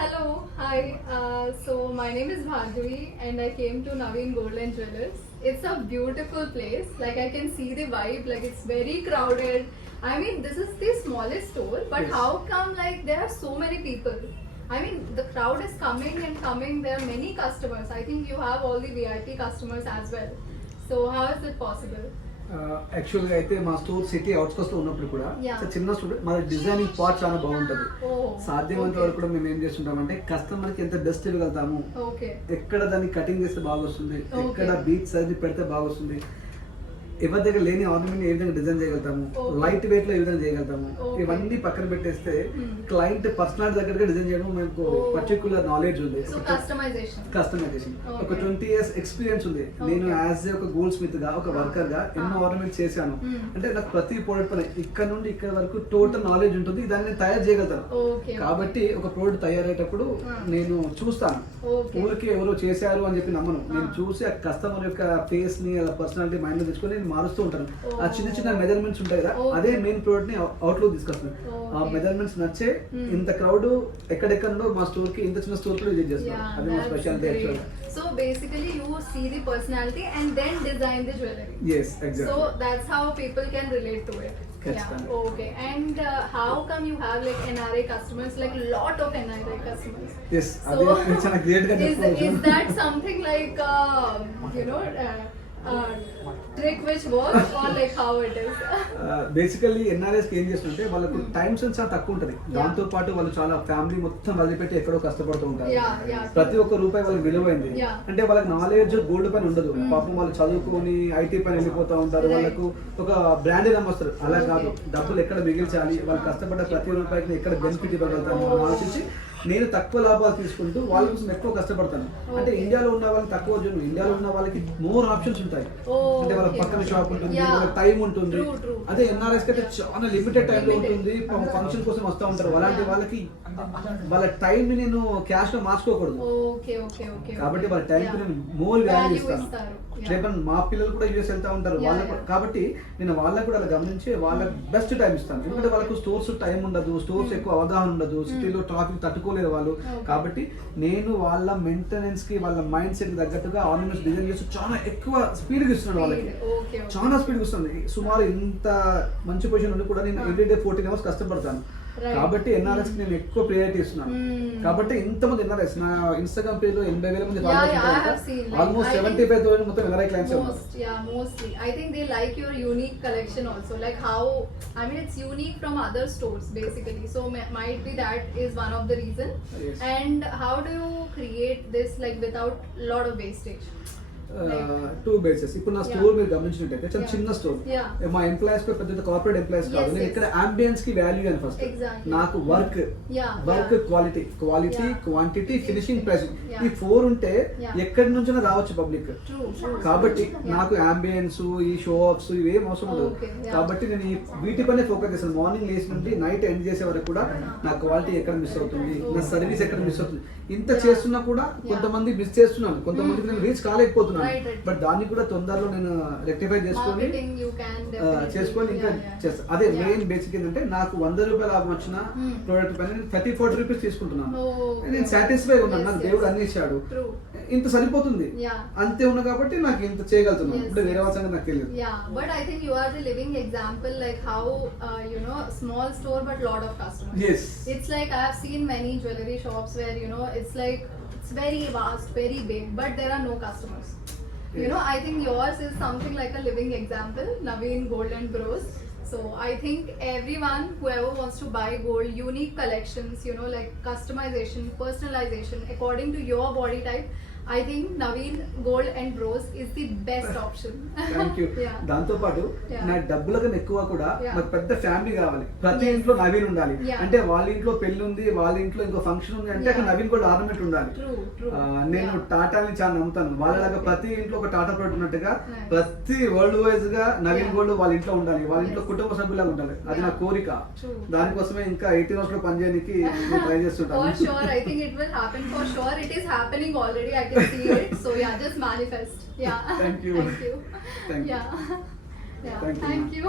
Hello, hi. So my name is Bhargavi and I came to Naveen Gold and Jewelers. It's a beautiful place. Like I can see the vibe. Like it's very crowded. I mean, this is the smallest store, but Yes. how come like there are so many people? I mean, the crowd is coming and coming. There are many customers. I think you have all the VIP customers as well. So how is it possible? యాక్చువల్గా అయితే మా store city outskirts లో ఉన్నప్పుడు కూడా Yeah. చిన్న store మా designing part చాలా బాగుంటది. Oh, సాధ్యమైనంత okay. వరకు కూడా మేము ఏం చేస్తుంటామంటే కస్టమర్ కి ఎంత బెస్ట్ ఇవ్వగలుగుతాము, Okay. ఎక్కడ దాన్ని కటింగ్ చేస్తే బాగా వస్తుంది, Okay. ఎక్కడ బీచ్ సైజ్ పెడితే బాగా వస్తుంది, ఎవరి దగ్గర లేని ఆర్నమెంట్ ఏ విధంగా డిజైన్ చేయగలుగుతాము, Okay. లైట్ వెయిట్ లో ఏ విధంగా చేయగలుగుతాము, Okay. ఇవన్నీ పక్కన పెట్టేస్తే Hmm. క్లయింట్ పర్సనాలిటీ దగ్గరగా డిజైన్ చేయడం మనకు Oh. పర్టికులర్ నాలెడ్జ్ ఉంది. So customization. Customization Okay. ఒక 20 years ఎక్స్పీరియన్స్ ఉంది. నేను Okay. యాజ్ ఏ ఒక గోల్డ్ స్మిత్ గా ఒక వర్కర్ గా ఎన్నో Ah. ఆర్నమెంట్ చేశాను. Hmm. అంటే నాకు ప్రతి ప్రోడక్ట్ పైన ఇక్కడ నుండి ఇక్కడ వరకు టోటల్ నాలెడ్జ్ ఉంటుంది, దాన్ని నేను తయారు చేయగలుగుతాను. Okay. కాబట్టి ఒక ప్రోడక్ట్ తయారయ్యేటప్పుడు Ah. నేను చూస్తాను. Okay. ఊరికి ఎవరో చేశారు అని చెప్పి నమ్మను. నేను Ah. చూసి ఆ కస్టమర్ యొక్క ఫేస్ ని అలా పర్సనాలిటీ మైండ్ లో తెచ్చుకొని నేను మారుస్తూ ఉంటాను. Oh. ఆ చిన్న చిన్న మెజర్మెంట్స్ ఉంటాయి కదా, Okay. అదే మెయిన్ ప్రోడక్ట్ ని అవుట్ లో తీసుకొస్తాను. ఆ Okay. మెజర్మెంట్స్ నచ్చే Hmm. ఇంత క్రౌడ్ ఎక్కడెక్కడ నుండో మా స్టోర్ కి ఇంత చిన్న స్టోర్ కూడా విజిట్ చేస్తాను. Yeah, అది మా that's speciality great. Actual. So basically, you see the personality and then design the jewelry. Yes, exactly. So that's how people can relate to it. Correct. Yeah. Okay. And how come you have like NRI customers, like lot of NRI customers? Yes, So అదే నేను చాలా great గా is చెప్పుకోవచ్చు. that something like you know trick which works or like how it is? Basically NRS ఏం చేస్తుంటే వాళ్ళకు time sense చాలా తక్కువ ఉంటుంది. Yeah. దాంతో పాటు వాళ్ళు చాలా ఫ్యామిలీ మొత్తం వదిలిపెట్టి ఎక్కడో కష్టపడుతూ ఉంటారు. Yeah, yeah. ప్రతి ఒక్క రూపాయి వాళ్ళకి విలువైంది. Yeah. అంటే వాళ్ళకి నాలెడ్జ్ గోల్డ్ పైన ఉండదు. పాపం వాళ్ళు చదువుకొని ఐటీ పైన వెళ్ళిపోతూ ఉంటారు. Right. వాళ్ళకు ఒక బ్రాండ్ నమ్మొస్తారు. అలా కాదు, డబ్బులు ఎక్కడ మిగిల్చాలి, వాళ్ళు కష్టపడ్డ ప్రతి రూపాయికి ఎక్కడ బెనిఫిట్ ఇవ్వగలుగుతాను అని ఆలోచించి నేను తక్కువ లాభాలు తీసుకుంటూ వాళ్ళ కోసం ఎక్కువ కష్టపడతాను. అంటే Okay. ఇండియాలో ఉన్న వాళ్ళకి తక్కువ జోను, ఇండియాలో ఉన్న వాళ్ళకి మోర్ ఆప్షన్స్ ఉంటాయి. Oh, అంటే వాళ్ళ okay. పక్కన షాప్ ఉంటుంది, Yeah. వాళ్ళ టైం ఉంటుంది. True, true. అదే ఎన్ఆర్ఎస్ కంటే చాలా లిమిటెడ్ టైం లో Limited. ఉంటుంది. ఫంక్షన్ కోసం వస్తూ ఉంటారు. అలాంటి Yeah. వాళ్ళకి వాళ్ళ టైం ని నేను క్యాష్ లో మార్చుకోకూడదు. Okay, okay, okay. కాబట్టి okay. వాళ్ళ టైం కి Yeah. నేను మోర్ వాల్యూ Value ఇస్తాను. ఇస్తారు. Yeah. రేపు మా పిల్లలు కూడా యూఎస్ వెళ్తా ఉంటారు. Yeah, వాళ్ళకు yeah. కాబట్టి నేను వాళ్ళకు కూడా అలా గమనించి వాళ్ళకి బెస్ట్ టైం ఇస్తాను. ఎందుకంటే Okay. వాళ్ళకు స్టోర్స్ టైం ఉండదు, స్టోర్స్ ఎక్కువ అవగాహన ఉండదు, సిటీలో ట్రాఫిక్ తట్టుకోలేరు వాళ్ళు. Okay. కాబట్టి నేను వాళ్ళ మెయింటెనెన్స్ కి వాళ్ళ మైండ్ సెట్ కి తగ్గట్టుగా ఆర్నమెంట్స్ డిజైన్ చేసి చాలా ఎక్కువ స్పీడ్ గా ఇస్తున్నాను వాళ్ళకి. Okay, okay. చాలా స్పీడ్ వస్తుంది. సుమారు ఇంత మంచి పొజిషన్ నుండి కూడా నేను ఎవ్రీడే 14 అవర్స్ కష్టపడతాను. Right. కాబట్టి ఎన్ఆర్ఎస్ కి నేను ఎక్కువ ప్రియారిటీ ఇస్తున్నాను. Hmm. కాబట్టి ఇంతమంది ఎన్ఆర్ఎస్ నా ఇన్స్టాగ్రామ్ పేజ్ లో 80,000 మంది Yeah, yeah, I have seen, like, almost I think 75,000 మొత్తం ఎన్ఆర్ఐ క్లయింట్స్ ఉన్నారు. Mostly. I think they like your unique collection also. Like how, I mean, it's unique from other stores basically. So might be that is one of the reason. Yes. And how do you create this like without lot of wastage? Two bases. ఇప్పుడు నా Yeah. Store మీరు గమనించినట్టయితే చాలా Yeah. చిన్న store. Yeah. మా employees కూడా పెద్ద corporate employees కాదు. Yes, నేను yes. ఇక్కడ అంబియన్స్ కి వాల్యూ అని ఫస్ట్. Exactly. నాకు work Yeah, work yeah. Quality Yeah. Quantity finishing pricing Yeah. ఈ 4 ఉంటే Yeah. ఎక్కడి నుంచైనా రావచ్చు పబ్లిక్. True, true. కాబట్టి Yeah. నాకు అంబియన్స్ ఈ షో ఆఫ్స్ ఇవేం అవసరం ఉండదు. Okay, yeah. కాబట్టి నేను ఈ వీటిపైనే ఫోకస్ చేస్తాను. మార్నింగ్ లేచి నుండి నైట్ ఎండ్ చేసే వరకు కూడా నా క్వాలిటీ ఎక్కడ మిస్ అవుతుంది, నా సర్వీస్ ఎక్కడ మిస్ అవుతుంది, ఇంత Yeah. చేస్తున్నా కూడా Yeah. కొంతమంది మిస్ చేస్తున్నాను, కొంతమందికి నేను రీచ్ కాలేకపోతున్నాను. Right, right. బట్ దాన్ని కూడా తొందరలో నేను రెక్టిఫై చేసుకొని Marketing you can definitely. చేసుకొని ఇంకా Yeah, yeah. చేస్తాను. అదే Yeah. మెయిన్ బేసిక్ ఏంటంటే నాకు 100 రూపాయలు లాభం వచ్చిన Hmm. ప్రోడక్ట్ పైన నేను 30-40 రూపీస్ తీసుకుంటున్నాను. Oh, నేను okay. సాటిస్ఫై ఉన్నాను. Yes, నాకు yes. దేవుడు అన్ని ఇచ్చాడు, True. ఇంత సరిపోతుంది, Yeah. అంతే ఉన్నా కాబట్టి నాకు ఇంత చేయగలుగుతున్నాను. Yes, ఇప్పుడు వేరే yes. వాళ్ళ సంగతి నాకు తెలియదు. Yeah, but I think you are the living example, like how you know, small store but lot of customers. Yes. It's like I have seen many jewelry shops where you know it's like it's very vast, very big, but there are no customers. You Yes. know, I think yours is something like a living example, Naveen Gold and Bros. So I think everyone, whoever wants to buy gold, unique collections, you know, like customization, personalization according to your body type, I think Naveen Gold and Bros is the best option. Thank you. Yeah. దాంతో పాటు Yeah. నా డబ్బుల కన్నా ఎక్కువ కూడా Yeah. నాకు పెద్ద family కావాలి. ప్రతి Yes. ఇంట్లో నవీన్ ఉండాలి. Yeah. అంటే వాళ్ళ ఇంట్లో పెళ్లి ఉంది, వాళ్ళ ఇంట్లో ఇంకో ఫంక్షన్ ఉంది అంటే అక్కడ Yeah. నవీన్ కూడా ఆర్నమెంట్ ఉండాలి. True, true. నేను Yeah. టాటాని చాలా నమ్ముతాను. వాళ్ళలాగా ప్రతి ఇంట్లో ఒక టాటా ప్రోడక్ట్ ఉన్నట్టుగా Nice. ప్రతి వరల్డ్ వైజ్ గా నవీన్ Yeah. గోల్డ్ వాళ్ళ ఇంట్లో ఉండాలి, వాళ్ళ ఇంట్లో Yes. కుటుంబ సభ్యులాగా ఉండాలి. అది నా Yeah. కోరిక. True. దానికోసమే ఇంకా 18 అవర్స్ లో పనిచేయడానికి నేను ట్రై For చేస్తుంటాను. sure, I think it will happen for sure. It is happening already. I can see it. So yeah, just manifest. Yeah. Thank you. Thank you. Thank you. Yeah. Yeah. Thank you, Thank ma'am. you.